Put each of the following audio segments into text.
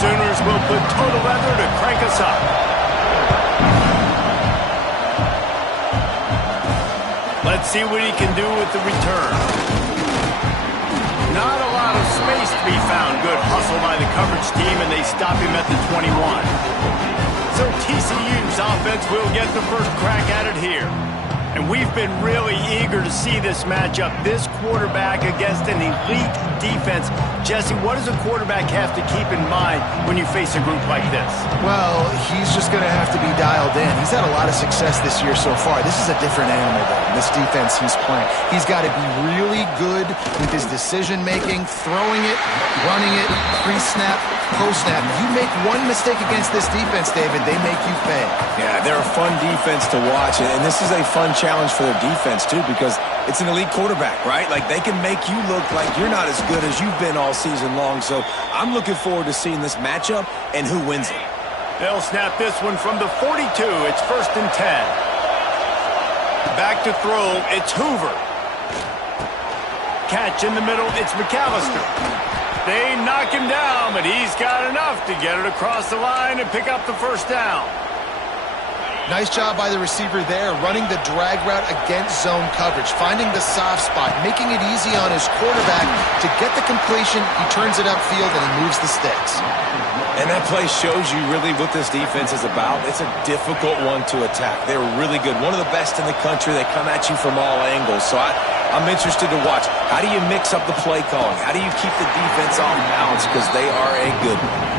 Sooners will put total leather to crank us up. Let's see what he can do with the return. Not a lot of space to be found. Good hustle by the coverage team, and they stop him at the 21. So TCU's offense will get the first crack at it here. And we've been really eager to see this matchup. This quarterback against an elite defense. Jesse, what does a quarterback have to keep in mind when you face a group like this? Well, he's just going to have to be dialed in. He's had a lot of success this year so far. This is a different animal, though, this defense he's playing. He's got to be really good with his decision-making, throwing it, running it, pre-snap, post-snap. You make one mistake against this defense, David, they make you pay. Yeah, they're a fun defense to watch, and this is a fun challenge for their defense, too, because it's an elite quarterback, right? Like, they can make you look like you're not as good as you've been all season long. So I'm looking forward to seeing this matchup and who wins it. They'll snap this one from the 42. It's 1st and 10. Back to throw. It's Hoover. Catch in the middle. It's McAllister. They knock him down, but he's got enough to get it across the line and pick up the first down. Nice job by the receiver there, running the drag route against zone coverage, finding the soft spot, making it easy on his quarterback to get the completion. He turns it upfield and he moves the sticks. And that play shows you really what this defense is about. It's a difficult one to attack. They're really good. One of the best in the country. They come at you from all angles. So I'm interested to watch. How do you mix up the play calling? How do you keep the defense off balance? Because they are a good one.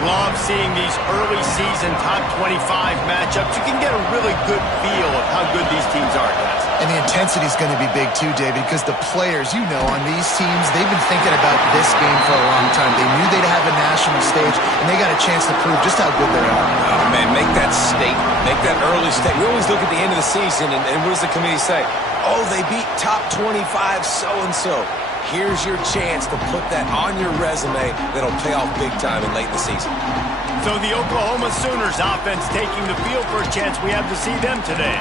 Love seeing these early season top 25 matchups. You can get a really good feel of how good these teams are, guys. And the intensity is going to be big too, David, because the players, you know, on these teams, they've been thinking about this game for a long time. They knew they'd have a national stage, and they got a chance to prove just how good they are. Oh, man, make that statement. Make that early statement. We always look at the end of the season, and what does the committee say? Oh, they beat top 25 so-and-so. Here's your chance to put that on your resume that'll pay off big time in late in the season. So the Oklahoma Sooners offense taking the field for a chance. We have to see them today.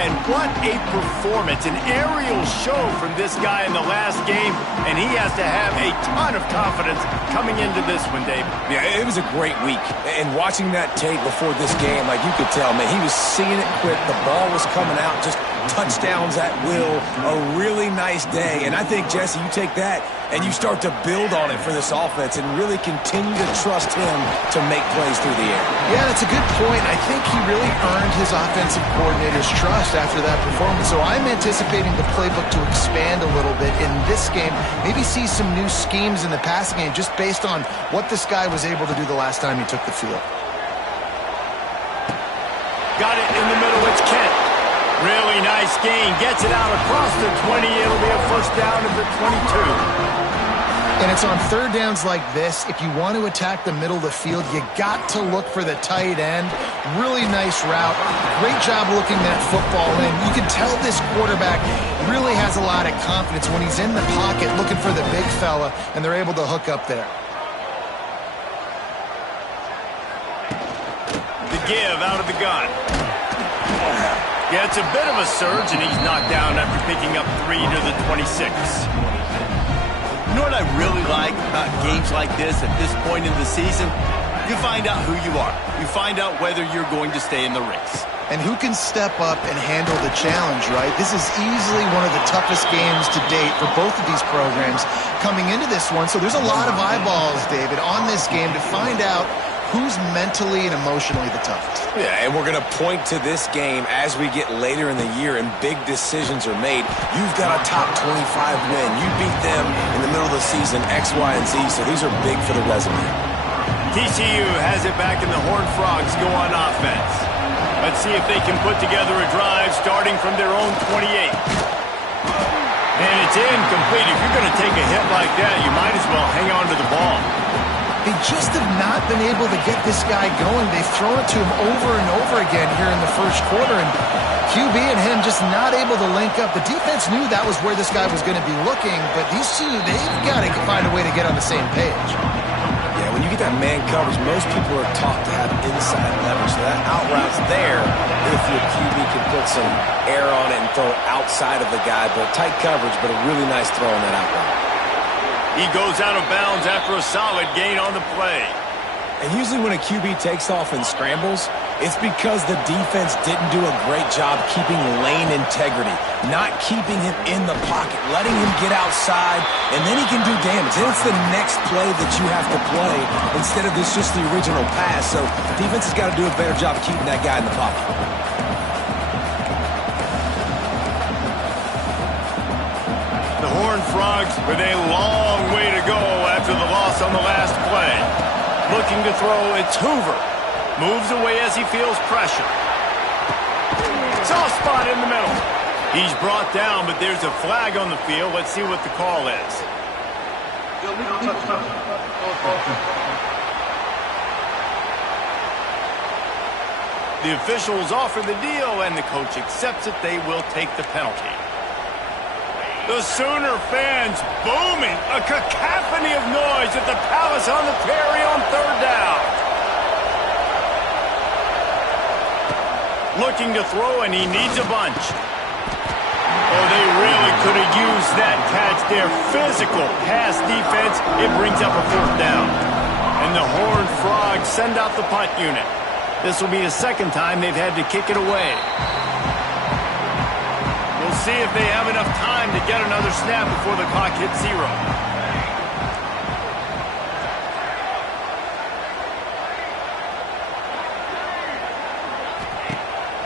And what a performance, an aerial show from this guy in the last game, and he has to have a ton of confidence coming into this one, David. Yeah, it was a great week. And watching that tape before this game, like you could tell, man, he was seeing it quick. The ball was coming out, just touchdowns at will. A really nice day. And I think, Jesse, you take that and you start to build on it for this offense and really continue to trust him to make plays through the air. Yeah, that's a good point. I think he really earned his offensive coordinator's trust after that performance. So I'm anticipating the playbook to expand a little bit in this game. Maybe see some new schemes in the passing game just based on what this guy was able to do the last time he took the field. Got it in the middle. It's Kent. Really nice gain. Gets it out across the 20. It'll be a first down at the 22. And it's on third downs like this. If you want to attack the middle of the field, you got to look for the tight end. Really nice route. Great job looking that football in. You can tell this quarterback really has a lot of confidence when he's in the pocket looking for the big fella, and they're able to hook up there. The give out of the gun. Yeah, it's a bit of a surge, and he's knocked down after picking up 3 to the 26. You know what I really like about games like this at this point in the season? You find out who you are. You find out whether you're going to stay in the race. And who can step up and handle the challenge, right? This is easily one of the toughest games to date for both of these programs coming into this one. So there's a lot of eyeballs, David, on this game to find out who's mentally and emotionally the toughest. Yeah, and we're going to point to this game as we get later in the year and big decisions are made. You've got a top 25 win. You beat them in the middle of the season, X, Y, and Z, so these are big for the resume. TCU has it back and the Horned Frogs go on offense. Let's see if they can put together a drive starting from their own 28. And it's incomplete. If you're going to take a hit like that, you might as well hang on to the ball. They just have not been able to get this guy going. They've thrown it to him over and over again here in the first quarter, and QB and him just not able to link up. The defense knew that was where this guy was going to be looking, but these two, they've got to find a way to get on the same page. Yeah, when you get that man coverage, most people are taught to have inside leverage, so that out route's there if your QB can put some air on it and throw it outside of the guy, but tight coverage, but a really nice throw on that out route. He goes out of bounds after a solid gain on the play. And usually when a QB takes off and scrambles, it's because the defense didn't do a great job keeping lane integrity, not keeping him in the pocket, letting him get outside, and then he can do damage. Then it's the next play that you have to play instead of this just the original pass. So defense has got to do a better job keeping that guy in the pocket. The Horned Frogs with a long way to go after the loss on the last play. Looking to throw, it's Hoover. Moves away as he feels pressure. Soft spot in the middle. He's brought down, but there's a flag on the field. Let's see what the call is. The officials offer the deal, and the coach accepts it. They will take the penalty. The Sooner fans booming. A cacophony of noise at the Palace on the Prairie on third down. Looking to throw, and he needs a bunch. Oh, they really could have used that catch there. Physical pass defense. It brings up a fourth down. And the Horned Frogs send out the punt unit. This will be the second time they've had to kick it away. We'll see if they have enough time to get another snap before the clock hits 0.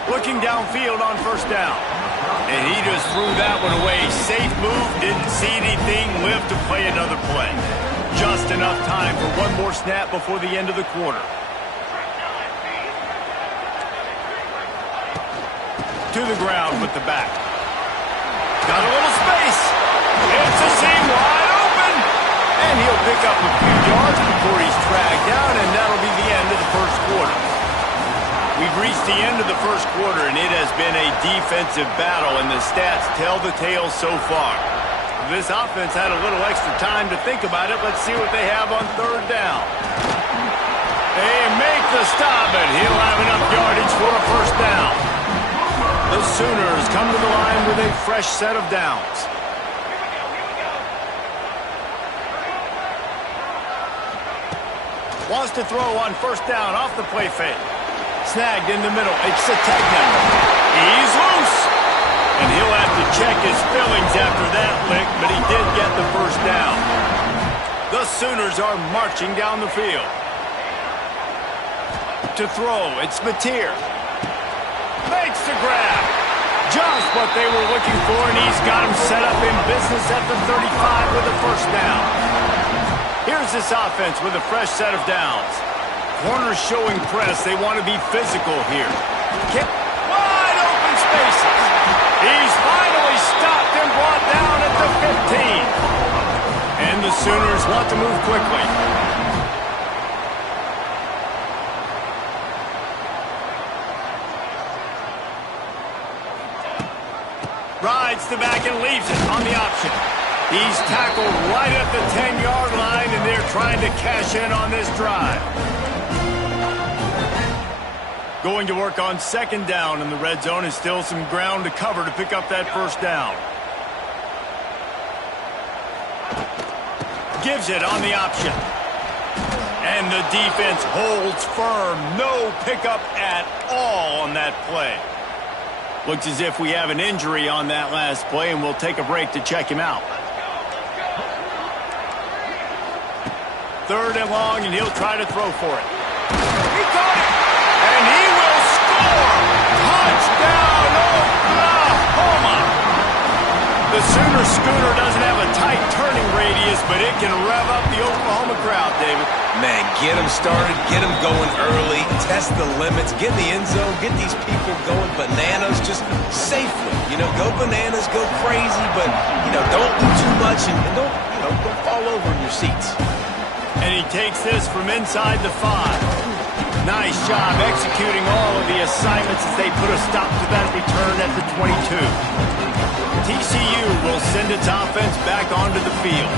Looking downfield on first down. And he just threw that one away. Safe move, didn't see anything, lived to play another play. Just enough time for one more snap before the end of the quarter. To the ground with the back. Got a little space. It's a seam wide open. And he'll pick up a few yards before he's dragged down, and that'll be the end of the first quarter. We've reached the end of the first quarter, and it has been a defensive battle, and the stats tell the tale so far. This offense had a little extra time to think about it. Let's see what they have on third down. They make the stop, and he'll have enough yardage for a first down. The Sooners come to the line with a fresh set of downs. Wants to throw on first down off the play fake. Snagged in the middle. It's Sategna. He's loose. And he'll have to check his fillings after that lick, but he did get the first down. The Sooners are marching down the field. To throw, it's Mateer. Makes the grab. Just what they were looking for, and he's got him set up in business at the 35 with a first down. Here's this offense with a fresh set of downs. Corners showing press. They want to be physical here. Wide open spaces. He's finally stopped and brought down at the 15. And the Sooners want to move quickly. Rides the back and leaves it on the option. He's tackled right at the 10-yard line, and they're trying to cash in on this drive. Going to work on second down in the red zone, and still some ground to cover to pick up that first down. Gives it on the option. And the defense holds firm. No pickup at all on that play. Looks as if we have an injury on that last play, and we'll take a break to check him out. Third and long, and he'll try to throw for it. He caught it, and he will score! Touchdown, Oklahoma! The Sooner Scooter doesn't have a tight turning radius, but it can rev up the Oklahoma crowd, David. Man, get them started, get them going early, test the limits, get in the end zone, get these people going bananas just safely. You know, go bananas, go crazy, but, you know, don't do too much and don't, you know, don't fall over in your seats. And he takes this from inside the 5. Nice job executing all of the assignments as they put a stop to that return at the 22. TCU will send its offense back onto the field.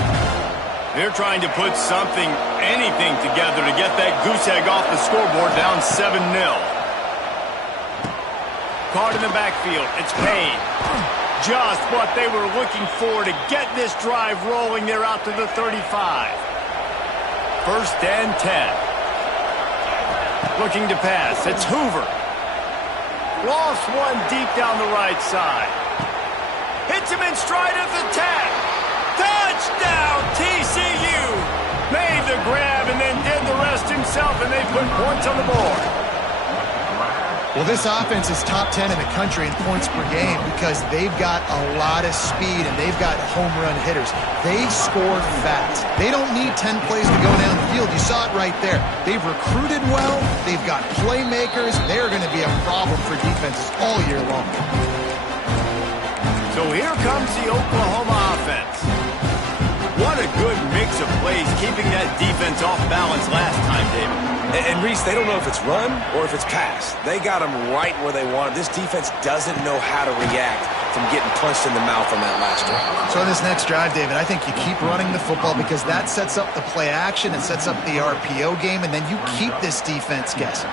They're trying to put something, anything together to get that goose egg off the scoreboard down 7-0. Caught in the backfield. It's Payne. Just what they were looking for to get this drive rolling. They're out to the 35. First and 10. Looking to pass. It's Hoover. Lost one deep down the right side. Hits him in stride at the 10. Touchdown, TCU! Made the grab and then did the rest himself, and they put points on the board. Well, this offense is top 10 in the country in points per game because they've got a lot of speed and they've got home run hitters. They score fast. They don't need 10 plays to go down the field. You saw it right there. They've recruited well. They've got playmakers. They're going to be a problem for defenses all year long. So here comes the Oklahoma offense. What a good mix of plays, keeping that defense off balance last time, David. And Reese, they don't know if it's run or if it's pass. They got them right where they want them. This defense doesn't know how to react from getting punched in the mouth on that last drive. So in this next drive, David, I think you keep running the football because that sets up the play action and sets up the RPO game, and then you keep this defense guessing.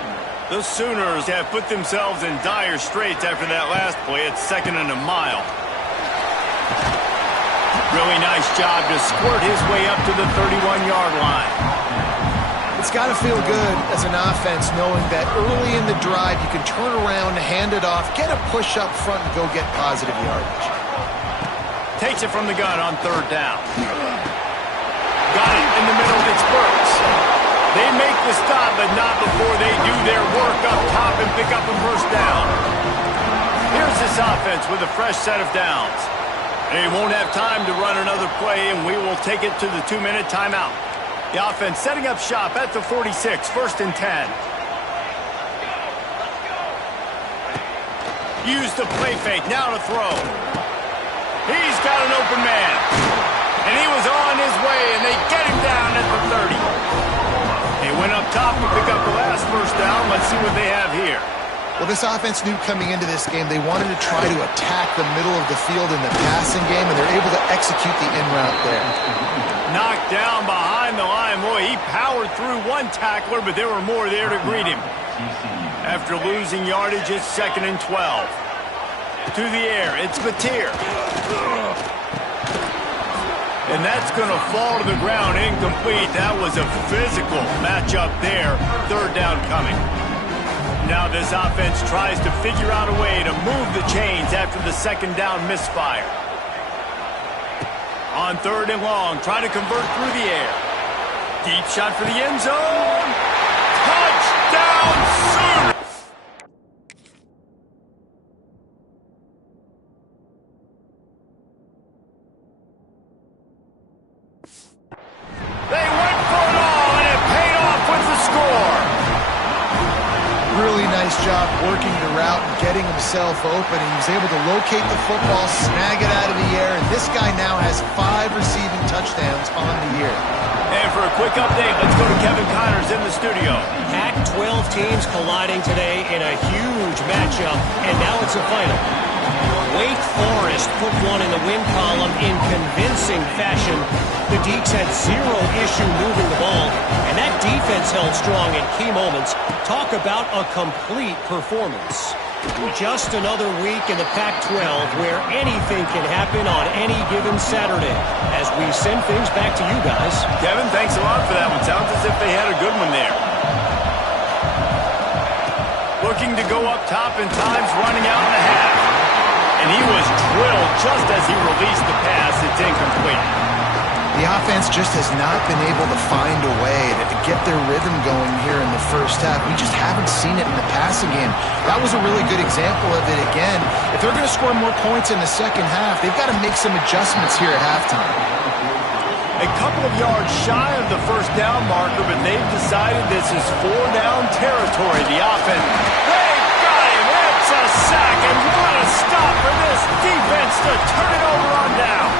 The Sooners have put themselves in dire straits after that last play. It's 2nd and a mile. Really nice job to squirt his way up to the 31-yard line. It's got to feel good as an offense knowing that early in the drive you can turn around, hand it off, get a push up front, and go get positive yardage. Takes it from the gun on 3rd down. Got it in the middle. It's Burks. They make the stop, but not before they do their work up top and pick up a 1st down. Here's this offense with a fresh set of downs. They won't have time to run another play, and we will take it to the 2-minute timeout. The offense setting up shop at the 46, 1st and 10. Use the play fake, now to throw. He's got an open man. And he was on his way, and they get him down at the 30. They went up top to pick up the last 1st down. Let's see what they have here. Well, this offense knew coming into this game they wanted to try to attack the middle of the field in the passing game, and they're able to execute the in route there. Knocked down behind the line. Boy, he powered through one tackler, but there were more there to greet him. After losing yardage, it's 2nd and 12. To the air, it's Batir. And that's going to fall to the ground incomplete. That was a physical matchup there. 3rd down coming. Now this offense tries to figure out a way to move the chains after the 2nd down misfire. On 3rd and long, trying to convert through the air. Deep shot for the end zone. Touchdown, Sooners! They went for it all, and it paid off with the score. Really nice job working the route and getting himself open. And he was able to locate the football, snag it out of the air, and this guy now has 5 receiving touchdowns on the year. And for a quick update, let's go to Kevin Connors in the studio. Pac-12 teams colliding today in a huge matchup, and now it's a final. Wake Forest put one in the win column in convincing fashion. The Deacs had 0 issue moving the ball, and that defense held strong in key moments. Talk about a complete performance. Just another week in the Pac-12 where anything can happen on any given Saturday. As we send things back to you guys. Kevin, thanks a lot for that one. Sounds as if they had a good one there. Looking to go up top in times, running out in the half. And he was drilled just as he released the pass. It's incomplete. The offense just has not been able to find a way to get their rhythm going here in the 1st half. We just haven't seen it in the passing game. That was a really good example of it again. If they're going to score more points in the 2nd half, they've got to make some adjustments here at halftime. A couple of yards shy of the 1st down marker, but they've decided this is 4-down territory. The offense, they got him. It's a sack, and what a stop for this defense to turn it over on down.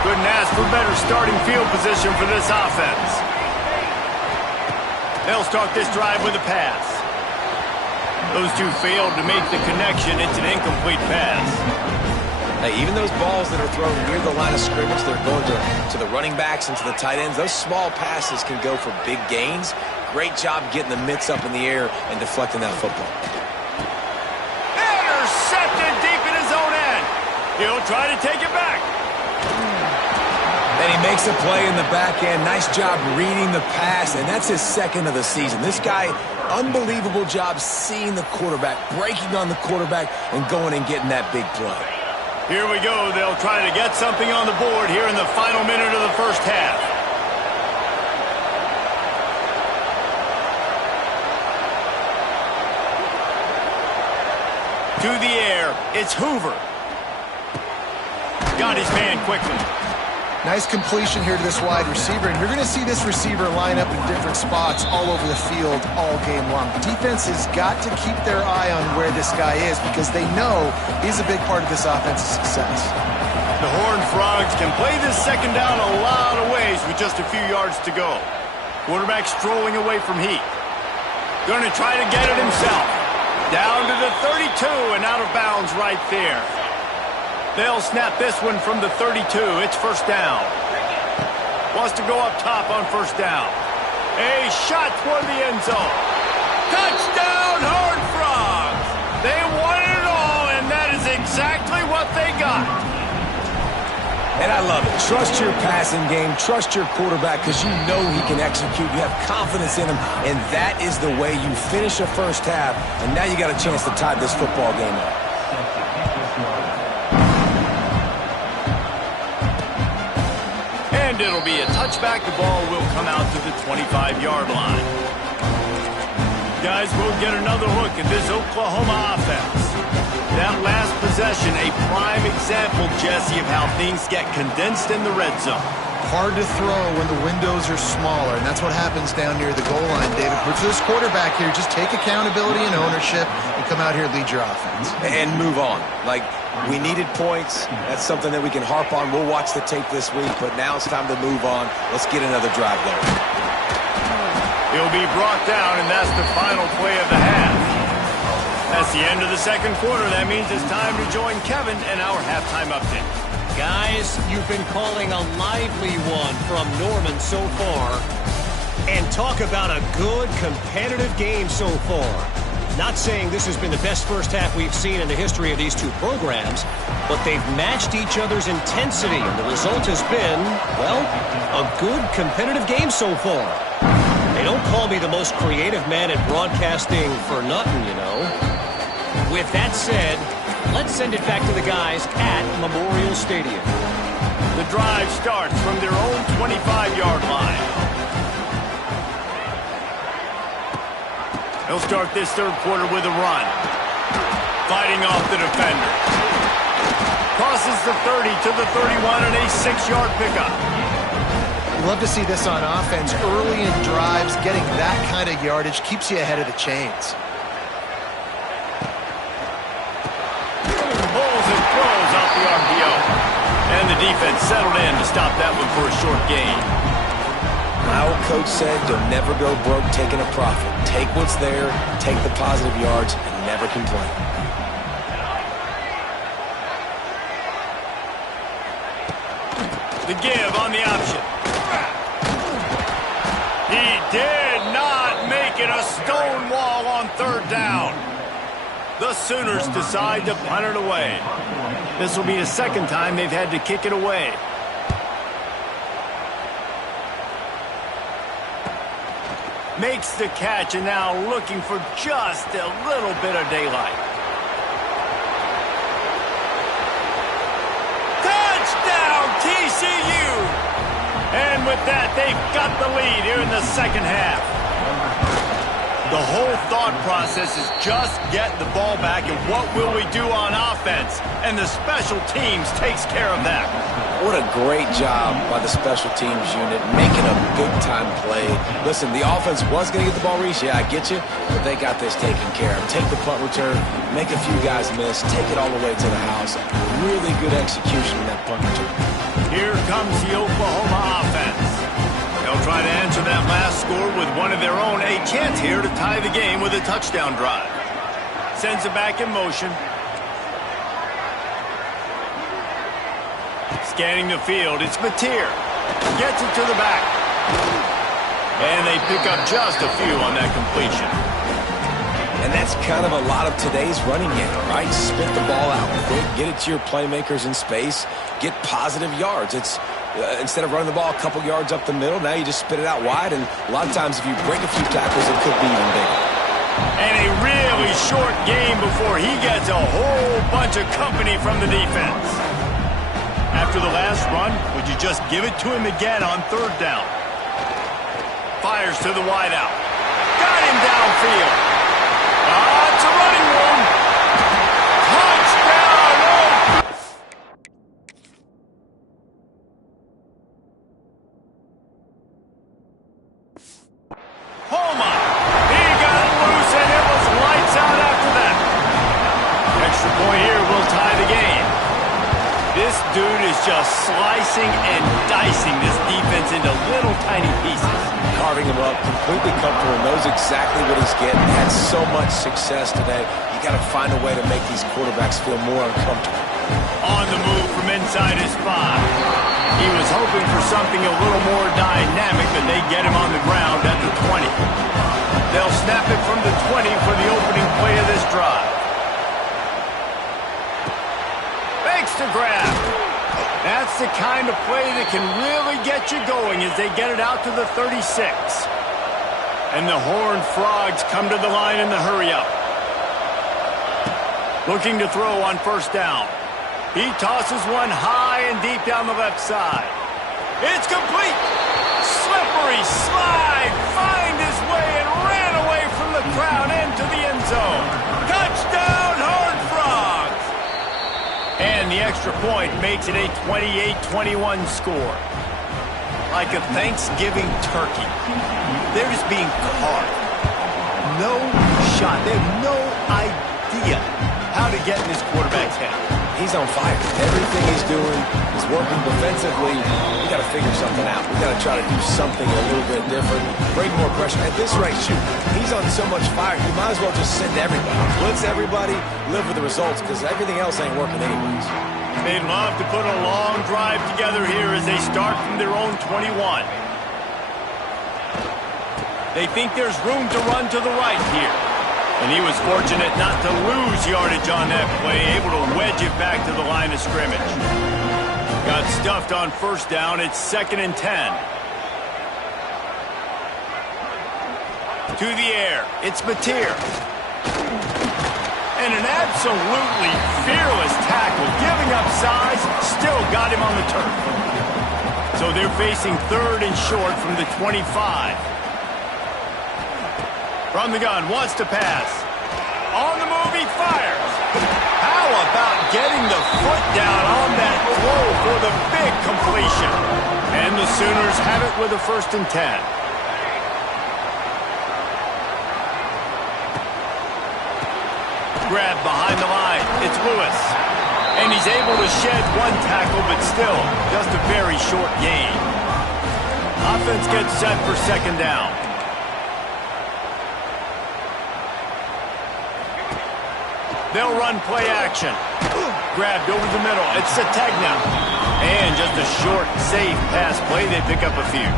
Couldn't ask for better starting field position for this offense. They'll start this drive with a pass. Those two failed to make the connection. It's an incomplete pass. Hey, even those balls that are thrown near the line of scrimmage, they're going to the running backs and to the tight ends. Those small passes can go for big gains. Great job getting the mitts up in the air and deflecting that football. Intercepted deep in his own end. He'll try to take it back. And he makes a play in the back end. Nice job reading the pass, and that's his 2nd of the season. This guy unbelievable job seeing the quarterback, breaking on the quarterback, and going and getting that big play. Here we go. They'll try to get something on the board here in the final minute of the first half. To the air, it's Hoover. Got his man quickly. Nice completion here to this wide receiver, and you're going to see this receiver line up in different spots all over the field all game long. Defense has got to keep their eye on where this guy is because they know he's a big part of this offense's success. The Horned Frogs can play this second down a lot of ways with just a few yards to go. Quarterback strolling away from heat. Going to try to get it himself. Down to the 32 and out of bounds right there. They'll snap this one from the 32. It's first down. Wants to go up top on first down. A shot toward the end zone. Touchdown, Horned Frogs! They wanted it all, and that is exactly what they got. And I love it. Trust your passing game. Trust your quarterback because you know he can execute. You have confidence in him, and that is the way you finish a first half, and now you got a chance to tie this football game up. And it'll be a touchback. The ball will come out to the 25-yard line. Guys, we'll get another look at this Oklahoma offense. That last possession, a prime example, Jesse, of how things get condensed in the red zone. Hard to throw when the windows are smaller, and that's what happens down near the goal line, David. But for this quarterback here, just take accountability and ownership and come out here and lead your offense. And move on. Like, we needed points. That's something that we can harp on. We'll watch the tape this week, but now it's time to move on. Let's get another drive going. He'll be brought down, and that's the final play of the half. That's the end of the second quarter. That means it's time to join Kevin and our halftime update. Guys, you've been calling a lively one from Norman so far. And talk about a good competitive game so far. Not saying this has been the best first half we've seen in the history of these two programs, but they've matched each other's intensity, and the result has been, well, a good competitive game so far. They don't call me the most creative man in broadcasting for nothing, you know. With that said, let's send it back to the guys at Memorial Stadium. The drive starts from their own 25-yard line. They'll start this third quarter with a run. Fighting off the defender. Crosses the 30 to the 31 and a 6-yard pickup. You love to see this on offense. Early in drives, getting that kind of yardage keeps you ahead of the chains. Pulls and throws off the RPO. And the defense settled in to stop that one for a short gain. My old coach said, you'll never go broke taking a profit. Take what's there, take the positive yards, and never complain. The give on the option. He did not make it a stone wall on third down. The Sooners decide to punt it away. This will be the second time they've had to kick it away. Makes the catch and now looking for just a little bit of daylight. Touchdown, TCU! And with that, they've got the lead here in the second half. The whole thought process is just get the ball back, and what will we do on offense? And the special teams takes care of that. What a great job by the special teams unit, making a big-time play. Listen, the offense was going to get the ball reached. Yeah, I get you, but they got this taken care of. Take the punt return, make a few guys miss, take it all the way to the house. Really good execution in that punt return. Here comes the Oklahoma offense. They'll try to answer that last score with one of their own. A chance here to tie the game with a touchdown drive. Sends it back in motion. Scanning the field, it's Mateer. Gets it to the back. And they pick up just a few on that completion. And that's kind of a lot of today's running game, right? Spit the ball out quick, get it to your playmakers in space, get positive yards. It's instead of running the ball a couple yards up the middle, now you just spit it out wide, and a lot of times if you break a few tackles, it could be even bigger. And a really short game before he gets a whole bunch of company from the defense. After the last run, would you just give it to him again on third down? Fires to the wideout. Got him downfield. It's a running one. Touchdown! Homa. He got it loose, and it was lights out after that. Extra point here will tie the game. This dude is just slicing and dicing this defense into little tiny pieces. Carving him up, completely comfortable, knows exactly what he's getting. Had so much success today. You got to find a way to make these quarterbacks feel more uncomfortable. On the move from inside his spot. He was hoping for something a little more dynamic, but they get him on the ground at the 20. They'll snap it from the 20 for the opening play of this drive. Fakes to grab. That's the kind of play that can really get you going as they get it out to the 36. And the Horned Frogs come to the line in the hurry-up. Looking to throw on first down. He tosses one high and deep down the left side. It's complete. Slippery slide. Find his way and ran away from the crowd into the end zone. Touchdown, Horned Frogs. And the extra point makes it a 28-21 score. Like a Thanksgiving turkey. They're just being carved. No shot. They have no idea how to get in this quarterback's head. He's on fire. Everything he's doing is working defensively. We got to figure something out. We got to try to do something a little bit different. Bring more pressure. At this rate, shoot, he's on so much fire, you might as well just send everybody. Blitz everybody, live with the results, because everything else ain't working anyways. They'd love to put a long drive together here as they start from their own 21. They think there's room to run to the right here. And he was fortunate not to lose yardage on that play, able to wedge it back to the line of scrimmage. Got stuffed on first down. It's 2nd and 10. To the air. It's Mateer. And an absolutely fearless tackle, giving up size, still got him on the turf. So they're facing 3rd and short from the 25. From the gun, wants to pass. On the move, he fires. How about getting the foot down on that throw for the big completion? And the Sooners have it with a 1st and 10. Grab behind the line. It's Lewis. And he's able to shed one tackle, but still just a very short gain. Offense gets set for 2nd down. They'll run play action. Grabbed over the middle. It's Sategna. And just a short, safe pass play. They pick up a few.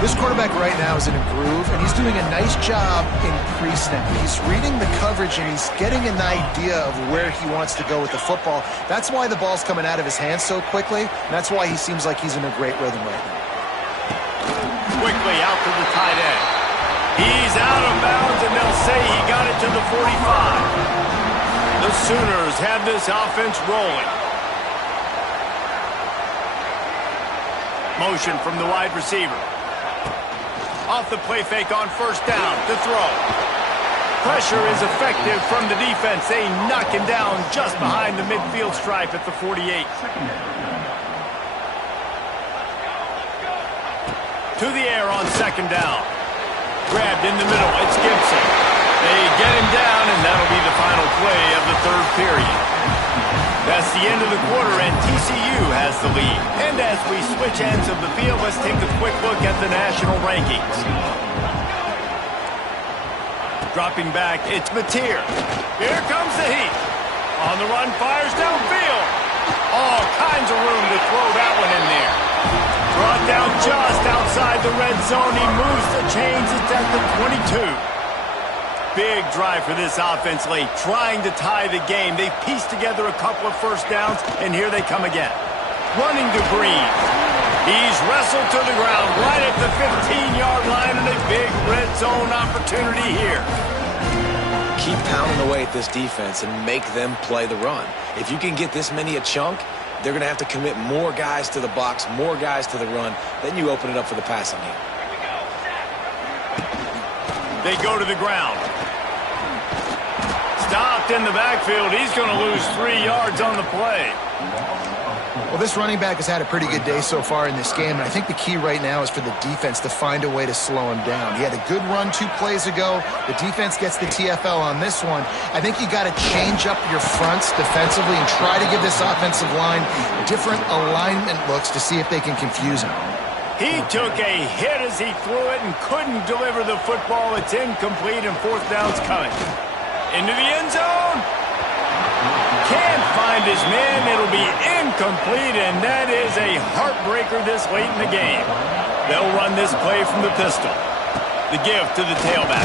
This quarterback right now is in a groove, and he's doing a nice job in pre-snap. He's reading the coverage, and he's getting an idea of where he wants to go with the football. That's why the ball's coming out of his hands so quickly, and that's why he seems like he's in a great rhythm right now. Quickly out to the tight end. He's out of bounds, and they'll say he got it to the 45. The Sooners have this offense rolling. Motion from the wide receiver. Off the play fake on first down to throw. Pressure is effective from the defense. They knock him down just behind the midfield stripe at the 48. To the air on 2nd down. Grabbed in the middle. It's Gibson. They get him down, and that'll be the final play of the 3rd period. That's the end of the quarter, and TCU has the lead. And as we switch ends of the field, let's take a quick look at the national rankings. Dropping back, it's Mateer. Here comes the heat. On the run, fires downfield. All kinds of room to throw that one in there. Brought down just outside the red zone. He moves the chains. It's at the 22. Big drive for this offense late, trying to tie the game. They pieced together a couple of first downs, and here they come again. Running to Breeze. He's wrestled to the ground right at the 15-yard line and a big red zone opportunity here. Keep pounding away at this defense and make them play the run. If you can get this many a chunk, they're going to have to commit more guys to the box, more guys to the run. Then you open it up for the passing game. They go to the ground. Stopped in the backfield. He's going to lose 3 yards on the play. Well, this running back has had a pretty good day so far in this game, and I think the key right now is for the defense to find a way to slow him down. He had a good run 2 plays ago. The defense gets the TFL on this one. I think you got to change up your fronts defensively and try to give this offensive line different alignment looks to see if they can confuse him. He took a hit as he threw it and couldn't deliver the football. It's incomplete and 4th down's coming. Into the end zone. Can't find his man. It'll be incomplete, and that is a heartbreaker this late in the game. They'll run this play from the pistol. The give to the tailback.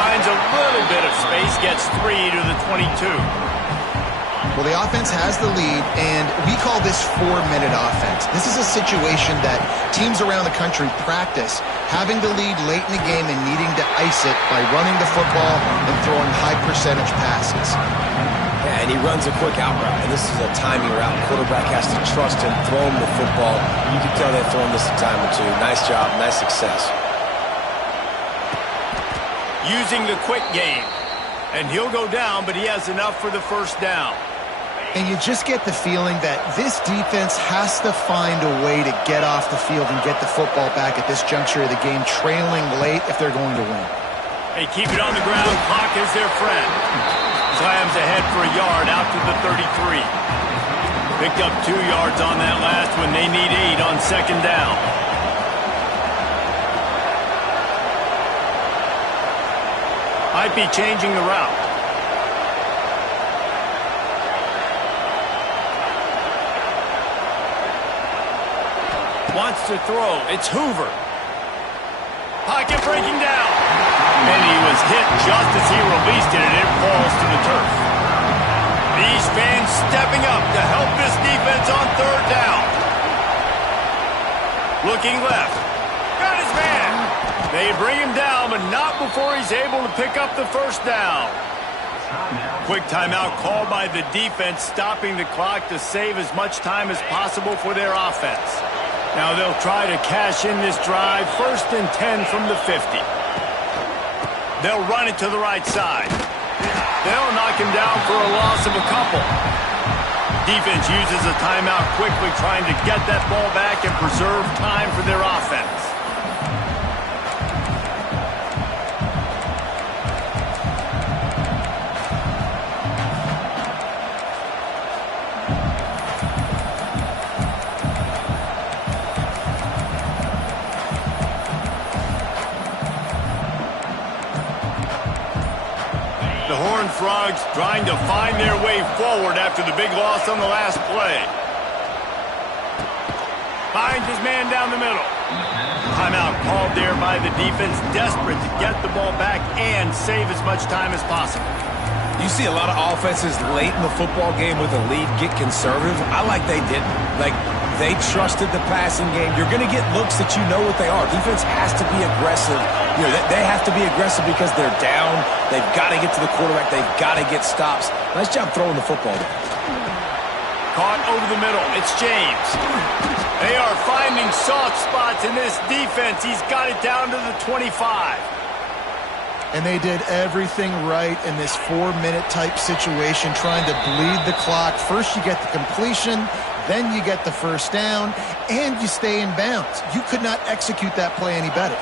Finds a little bit of space, gets 3 to the 22. Well, the offense has the lead, and we call this 4-minute offense. This is a situation that teams around the country practice, having the lead late in the game and needing to ice it by running the football and throwing high-percentage passes. Yeah, and he runs a quick out route, and this is a timing route. Quarterback has to trust him, throw him the football. You can tell they've thrown this a time or two. Nice job, nice success. Using the quick game, and he'll go down, but he has enough for the 1st down. And you just get the feeling that this defense has to find a way to get off the field and get the football back at this juncture of the game, trailing late if they're going to win. They keep it on the ground. Clock is their friend. Slams ahead for a yard out to the 33. Picked up 2 yards on that last one. They need 8 on 2nd down. Might be changing the route. Wants to throw. It's Hoover. Pocket breaking down. And he was hit just as he released it, and it falls to the turf. These fans stepping up to help this defense on 3rd down. Looking left. Got his man. They bring him down, but not before he's able to pick up the 1st down. Quick timeout called by the defense, stopping the clock to save as much time as possible for their offense. Now they'll try to cash in this drive. 1st and 10 from the 50. They'll run it to the right side. They'll knock him down for a loss of a couple. Defense uses a timeout quickly, trying to get that ball back and preserve time for their offense. The Horned Frogs trying to find their way forward after the big loss on the last play. Finds his man down the middle. Timeout called there by the defense, desperate to get the ball back and save as much time as possible. You see a lot of offenses late in the football game with a lead get conservative. I like they didn't. Like, they trusted the passing game. You're going to get looks that you know what they are. Defense has to be aggressive. You know, they have to be aggressive because they're down. They've got to get to the quarterback. They've got to get stops. Nice job throwing the football there. Caught over the middle. It's James. They are finding soft spots in this defense. He's got it down to the 25. And they did everything right in this 4-minute type situation, trying to bleed the clock. First you get the completion, then you get the 1st down, and you stay in bounds. You could not execute that play any better.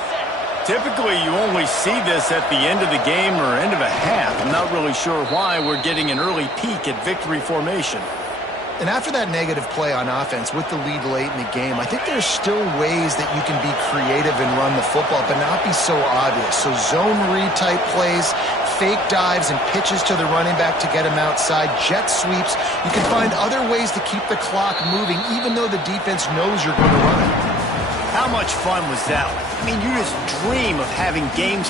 Typically, you only see this at the end of the game or end of a half. I'm not really sure why we're getting an early peek at victory formation. And after that negative play on offense with the lead late in the game, I think there's still ways that you can be creative and run the football, but not be so obvious. So zone read type plays, fake dives and pitches to the running back to get him outside, jet sweeps. You can find other ways to keep the clock moving, even though the defense knows you're going to run it. How much fun was that? I mean, you just dream of having games like